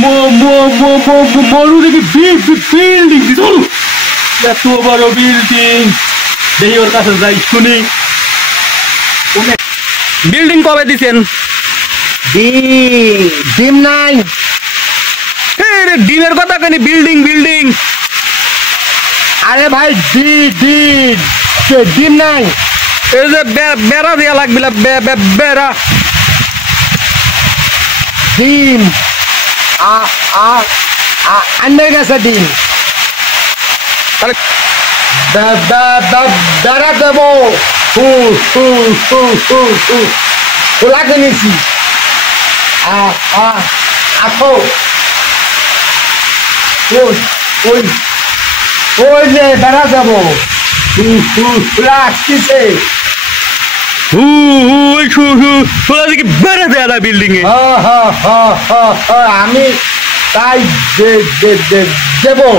মরু দেখি বিল্ডিং এত বড় বিল্ডিং দেখি ওর কাছে যাই শুনি বিল্ডিং কবে দিছেন ডিম নাই ডিমের কথা কেন বিল্ডিং আরে ভাই ডিম নাই এই যে বেড়া দেওয়া লাগবে বেড়া ডিম আন্ডার গেছে ডিম তাহলে বেড়া দেবো খোলা কিনেছি আসো ওই যে বেড়া যাবো খোলা আসতেছে বেড়া দেওয়া বিল্ডিং এ আমি তাই দেবো